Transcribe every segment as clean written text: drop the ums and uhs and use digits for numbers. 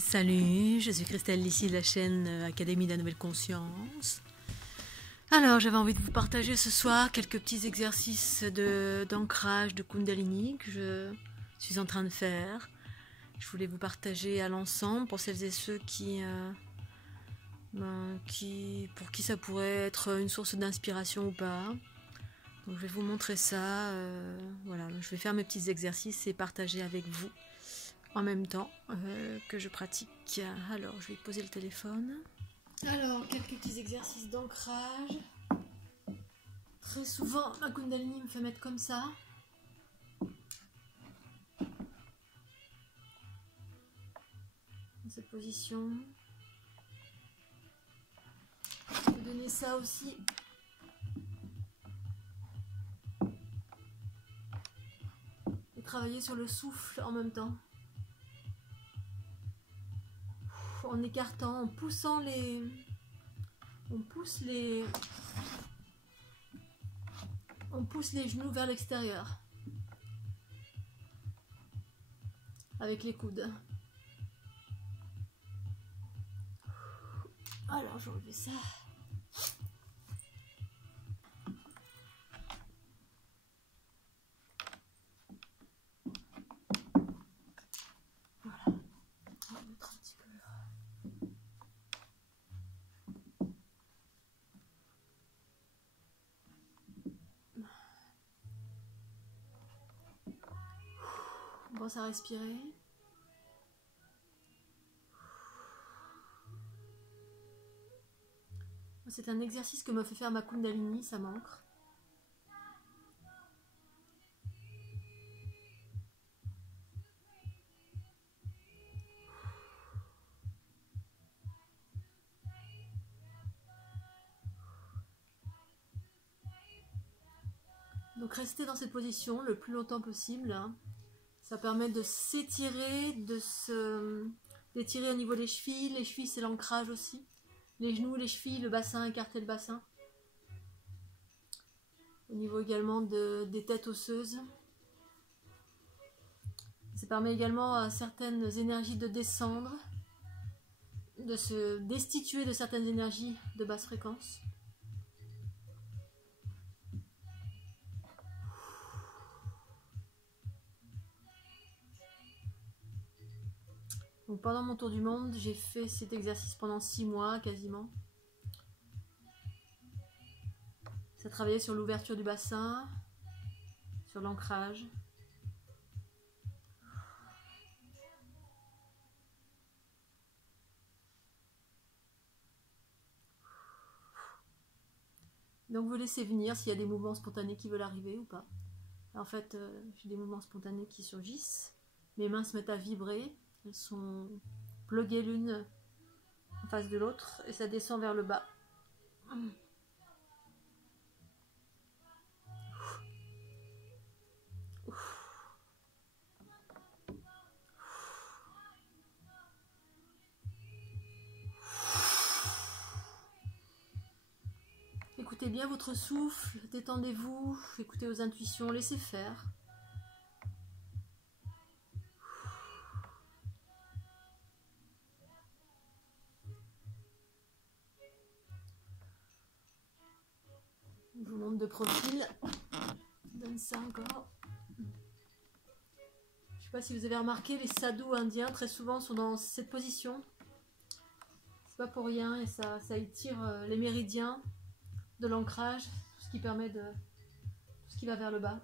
Salut, je suis Christelle ici de la chaîne Académie de la Nouvelle Conscience. Alors j'avais envie de vous partager ce soir quelques petits exercices d'ancrage de Kundalini que je suis en train de faire. Je voulais vous partager à l'ensemble pour celles et ceux pour qui ça pourrait être une source d'inspiration ou pas. Donc je vais vous montrer ça. Voilà, je vais faire mes petits exercices et partager avec vous en même temps que je pratique. Alors, je vais poser le téléphone. Alors, quelques petits exercices d'ancrage. Très souvent, ma Kundalini me fait mettre comme ça. Dans cette position. Je peux donner ça aussi. Et travailler sur le souffle en même temps. En écartant, en poussant les... On pousse les genoux vers l'extérieur. Avec les coudes. Alors, je refais ça. Voilà. On va mettre un petit peu là. On pense à respirer. C'est un exercice que me fait faire ma Kundalini, ça m'ancre. Donc rester dans cette position le plus longtemps possible. Ça permet de s'étirer, d'étirer au niveau des chevilles. Les chevilles, c'est l'ancrage aussi. Les genoux, les chevilles, le bassin, écarter le bassin. Au niveau également des têtes osseuses. Ça permet également à certaines énergies de descendre, de se destituer de certaines énergies de basse fréquence. Donc pendant mon tour du monde, j'ai fait cet exercice pendant 6 mois quasiment. Ça travaillait sur l'ouverture du bassin, sur l'ancrage. Donc vous laissez venir s'il y a des mouvements spontanés qui veulent arriver ou pas. En fait, j'ai des mouvements spontanés qui surgissent. Mes mains se mettent à vibrer. Elles sont pluguées l'une en face de l'autre et ça descend vers le bas. Écoutez bien votre souffle, détendez-vous, écoutez vos intuitions, laissez faire. Je vous montre de profil. Je donne ça encore. Je ne sais pas si vous avez remarqué, les sadhus indiens très souvent sont dans cette position. C'est pas pour rien et ça étire les méridiens de l'ancrage, tout ce qui permet tout ce qui va vers le bas.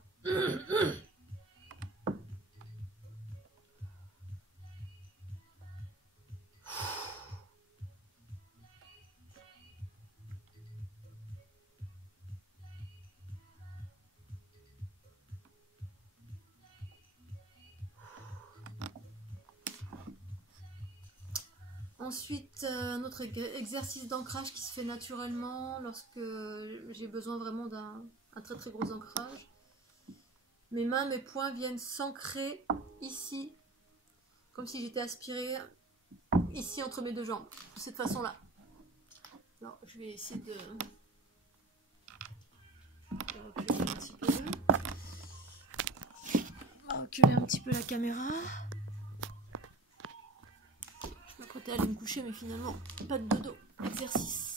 Ensuite, un autre exercice d'ancrage qui se fait naturellement lorsque j'ai besoin vraiment d'un très très gros ancrage. Mes mains, mes poings viennent s'ancrer ici, comme si j'étais aspirée ici entre mes deux jambes, de cette façon-là. Alors, je vais essayer de reculer un petit peu. On va reculer un petit peu la caméra. comptais aller me coucher, mais finalement, pas de dodo, exercice.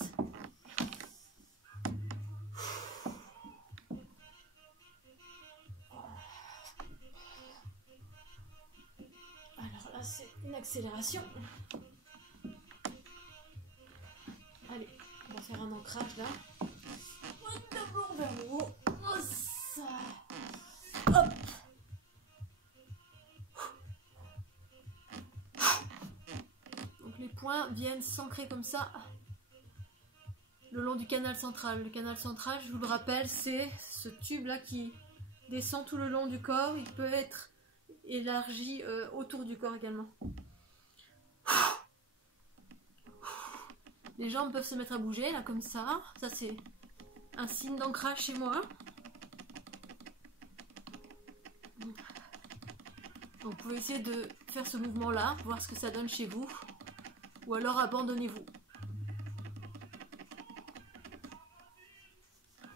Alors là, c'est une accélération. Allez, on va faire un ancrage là. D'abord vers le haut. Hop. Donc les points viennent s'ancrer comme ça le long du canal central. Le canal central, je vous le rappelle, c'est ce tube là qui descend tout le long du corps. Il peut être élargi autour du corps également. Les jambes peuvent se mettre à bouger là comme ça. Ça c'est un signe d'ancrage chez moi. Donc, vous pouvez essayer de faire ce mouvement là, voir ce que ça donne chez vous. Ou alors abandonnez-vous.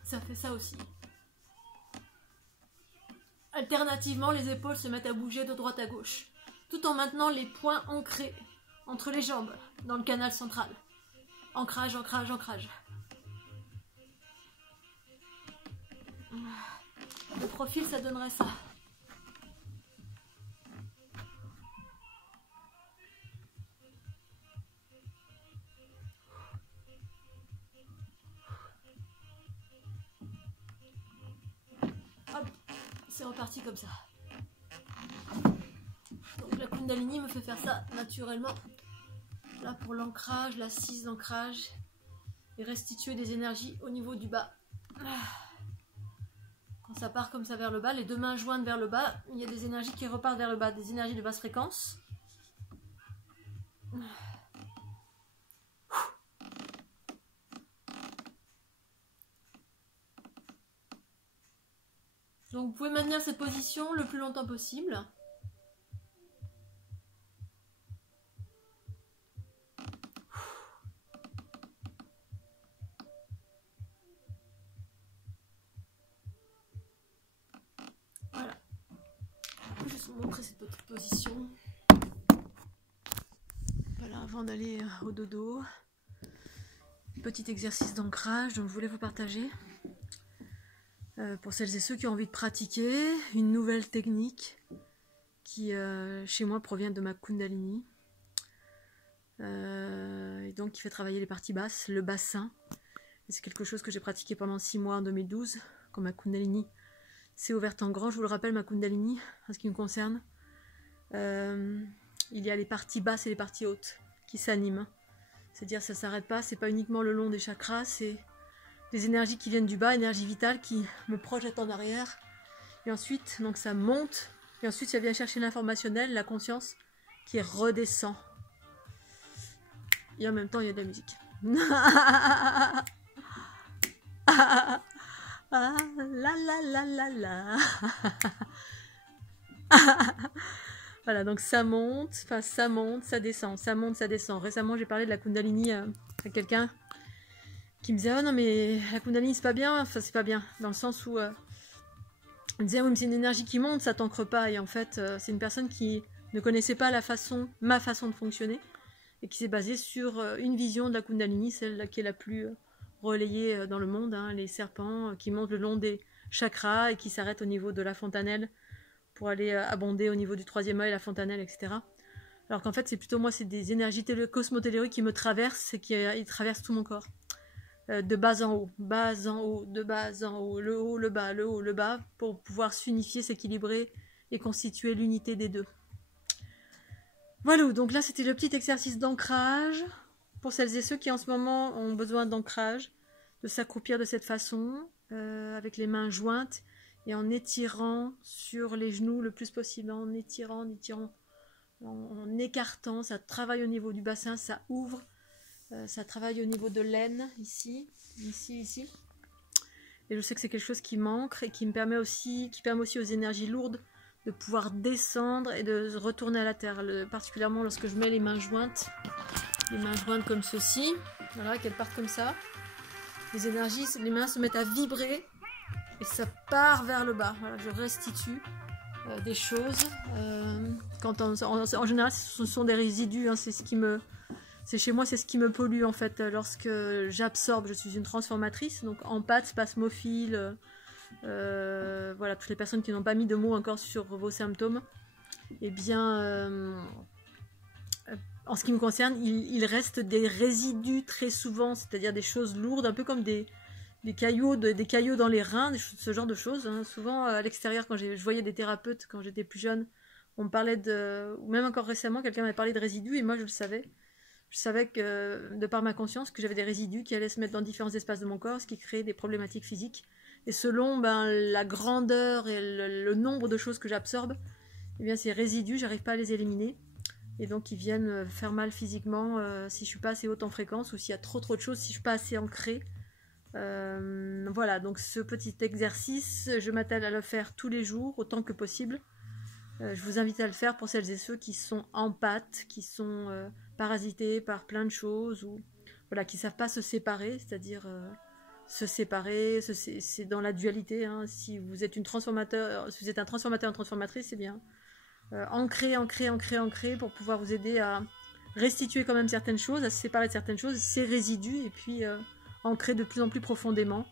Ça fait ça aussi. Alternativement, les épaules se mettent à bouger de droite à gauche, tout en maintenant les poings ancrés entre les jambes, dans le canal central. Ancrage, ancrage, ancrage. Le profil, ça donnerait ça. Hop, c'est reparti comme ça. Donc la Kundalini me fait faire ça naturellement. Là pour l'ancrage, l'assise d'ancrage. Et restituer des énergies au niveau du bas. Quand ça part comme ça vers le bas, les deux mains jointes vers le bas, il y a des énergies qui repartent vers le bas, des énergies de basse fréquence. Donc vous pouvez maintenir cette position le plus longtemps possible. Voilà. Je vais vous montrer cette petite position. Voilà, avant d'aller au dodo. Petit exercice d'ancrage, donc je voulais vous partager. Pour celles et ceux qui ont envie de pratiquer une nouvelle technique qui, chez moi, provient de ma Kundalini. Et donc qui fait travailler les parties basses, le bassin. C'est quelque chose que j'ai pratiqué pendant 6 mois en 2012, quand ma Kundalini s'est ouverte en grand. Je vous le rappelle, ma Kundalini, en ce qui me concerne, il y a les parties basses et les parties hautes qui s'animent. C'est-à-dire ça ne s'arrête pas, c'est pas uniquement le long des chakras, c'est des énergies qui viennent du bas, énergie vitale qui me projette en arrière. Et ensuite, donc ça monte, et ensuite ça vient chercher l'informationnel, la conscience qui redescend. Et en même temps, il y a de la musique. La la la la la. Voilà, donc ça monte, enfin ça monte, ça descend, ça monte, ça descend. Récemment, j'ai parlé de la Kundalini à quelqu'un qui me disait « Oh non, mais la Kundalini, c'est pas bien. » Enfin, c'est pas bien, dans le sens où il me disait « Oui, mais c'est une énergie qui monte, ça t'ancre pas. » Et en fait, c'est une personne qui ne connaissait pas ma façon de fonctionner et qui s'est basée sur une vision de la Kundalini, celle qui est la plus relayée dans le monde, hein, les serpents qui montent le long des chakras et qui s'arrêtent au niveau de la fontanelle pour aller abonder au niveau du 3e œil, la fontanelle, etc. Alors qu'en fait, c'est plutôt moi, c'est des énergies cosmotelluriques qui me traversent et qui traversent tout mon corps. De bas en haut, de bas en haut, le haut, le bas, le haut, le bas, pour pouvoir s'unifier, s'équilibrer et constituer l'unité des deux. Voilà, donc là c'était le petit exercice d'ancrage, pour celles et ceux qui en ce moment ont besoin d'ancrage, de s'accroupir de cette façon, avec les mains jointes, et en étirant sur les genoux le plus possible, en étirant, en écartant, ça travaille au niveau du bassin, ça ouvre. Ça travaille au niveau de l'aine, ici. Et je sais que c'est quelque chose qui manque et qui permet aussi aux énergies lourdes de pouvoir descendre et de retourner à la terre. Particulièrement lorsque je mets les mains jointes comme ceci, voilà, qu'elles partent comme ça. Les énergies, les mains se mettent à vibrer et ça part vers le bas. Voilà, je restitue des choses. En général, ce sont des résidus, hein, c'est ce qui me... C'est chez moi, c'est ce qui me pollue en fait. Lorsque j'absorbe, je suis une transformatrice, donc empathie, spasmophile, voilà, toutes les personnes qui n'ont pas mis de mots encore sur vos symptômes. Eh bien, en ce qui me concerne, il reste des résidus très souvent, c'est-à-dire des choses lourdes, un peu comme des caillots, des caillots dans les reins, ce genre de choses. Hein. Souvent, à l'extérieur, quand je voyais des thérapeutes, quand j'étais plus jeune, on me parlait de... Ou même encore récemment, quelqu'un m'avait parlé de résidus, et moi je le savais. Je savais que, de par ma conscience, que j'avais des résidus qui allaient se mettre dans différents espaces de mon corps, ce qui créait des problématiques physiques. Et selon la grandeur et le nombre de choses que j'absorbe, eh bien ces résidus, j'arrive pas à les éliminer. Et donc ils viennent faire mal physiquement si je suis pas assez haute en fréquence ou s'il y a trop de choses, si je suis pas assez ancrée. Voilà, donc ce petit exercice, je m'attelle à le faire tous les jours, autant que possible. Je vous invite à le faire pour celles et ceux qui sont en pâte, qui sont parasités par plein de choses, ou voilà, qui ne savent pas se séparer, c'est-à-dire se séparer, c'est dans la dualité. Hein. Si vous êtes un transformateur, une transformatrice, c'est bien. Ancrer pour pouvoir vous aider à restituer quand même certaines choses, à se séparer de certaines choses, ces résidus, et puis ancrer de plus en plus profondément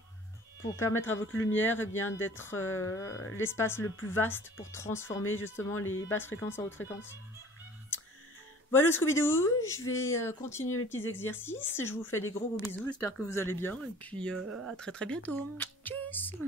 pour permettre à votre lumière eh bien, d'être l'espace le plus vaste pour transformer justement les basses fréquences en haute fréquence. Voilà Scooby-Doo, je vais continuer mes petits exercices, je vous fais des gros bisous, j'espère que vous allez bien, et puis à très bientôt. Tchuss.